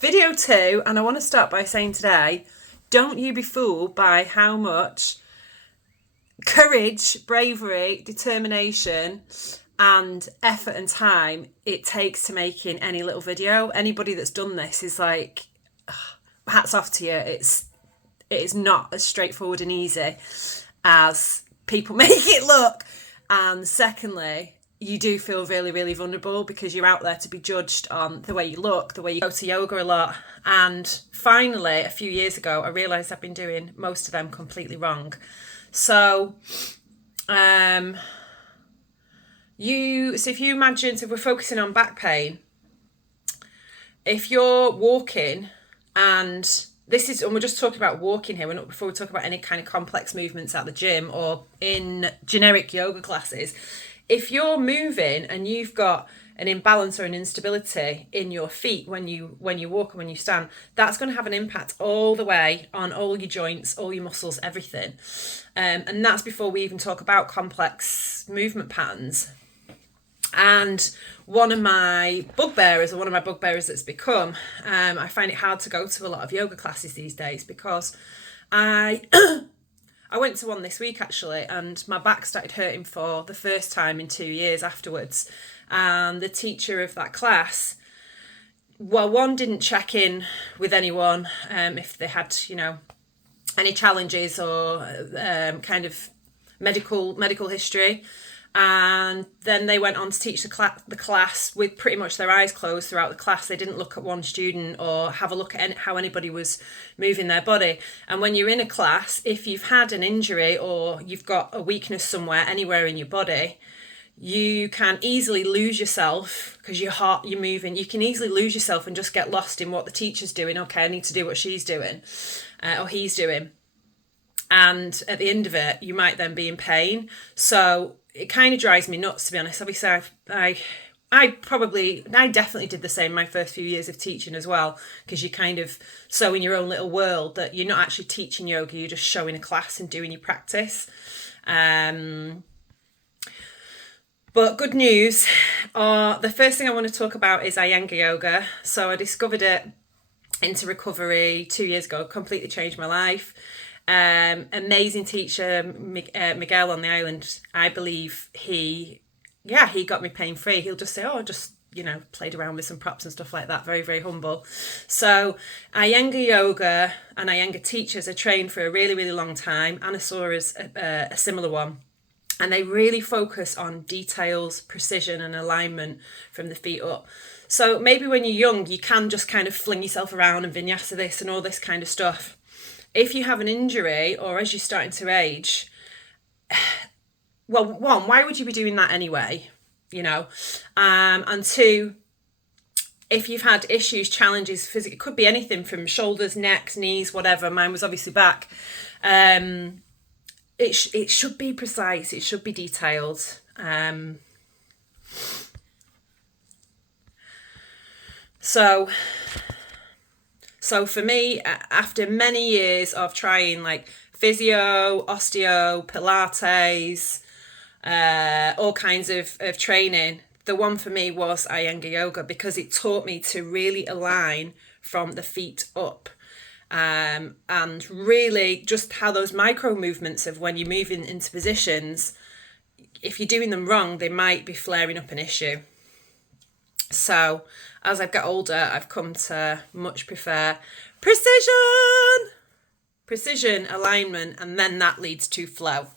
Video 2, and I want to start by saying today, don't you be fooled by how much courage, bravery, determination, and effort and time it takes to making any little video. Anybody that's done this is like, hats off to you. It is not as straightforward and easy as people make it look. And secondly, you do feel really, really vulnerable because you're out there to be judged on the way you look, the way you go to yoga a lot. And finally, a few years ago, I realised I've been doing most of them completely wrong. So, so if you imagine, so if we're focusing on back pain, if you're walking, and we're just talking about walking here, we're not before we talk about any kind of complex movements at the gym or in generic yoga classes. If you're moving and you've got an imbalance or an instability in your feet when you walk and when you stand, that's going to have an impact all the way on all your joints, all your muscles, everything. And that's before we even talk about complex movement patterns. And one of my bugbearers that's become, I find it hard to go to a lot of yoga classes these days because I went to one this week actually, and my back started hurting for the first time in 2 years afterwards. And the teacher of that class, well, one, didn't check in with anyone if they had, any challenges or kind of medical history. And then they went on to teach the class with pretty much their eyes closed throughout the class. They didn't look at one student or have a look at how anybody was moving their body. And when you're in a class, if you've had an injury or you've got a weakness somewhere, anywhere in your body, you can easily lose yourself because you're moving. You can easily lose yourself and just get lost in what the teacher's doing. Okay, I need to do what she's doing or he's doing. And at the end of it, you might then be in pain. So it kind of drives me nuts, to be honest. Obviously, I definitely did the same my first few years of teaching as well, because you're kind of so in your own little world that you're not actually teaching yoga, you're just showing a class and doing your practice. But good news, the first thing I want to talk about is Iyengar yoga. So I discovered it into recovery 2 years ago, completely changed my life. Amazing teacher, Miguel on the island. I believe he got me pain free. He'll just say, played around with some props and stuff like that. Very, very humble. So Iyengar yoga and Iyengar teachers are trained for a really, really long time. Anna saw is a similar one. And they really focus on details, precision and alignment from the feet up. So maybe when you're young, you can just kind of fling yourself around and vinyasa this and all this kind of stuff. If you have an injury or as you're starting to age, well, one, why would you be doing that anyway? And two, if you've had issues, challenges, physically, it could be anything from shoulders, necks, knees, whatever. Mine was obviously back. It should be precise. It should be detailed. So for me, after many years of trying like physio, osteo, Pilates, all kinds of training, the one for me was Iyengar yoga because it taught me to really align from the feet up. And really just how those micro movements of when you're moving into positions, if you're doing them wrong, they might be flaring up an issue. So as I've got older, I've come to much prefer precision, alignment, and then that leads to flow.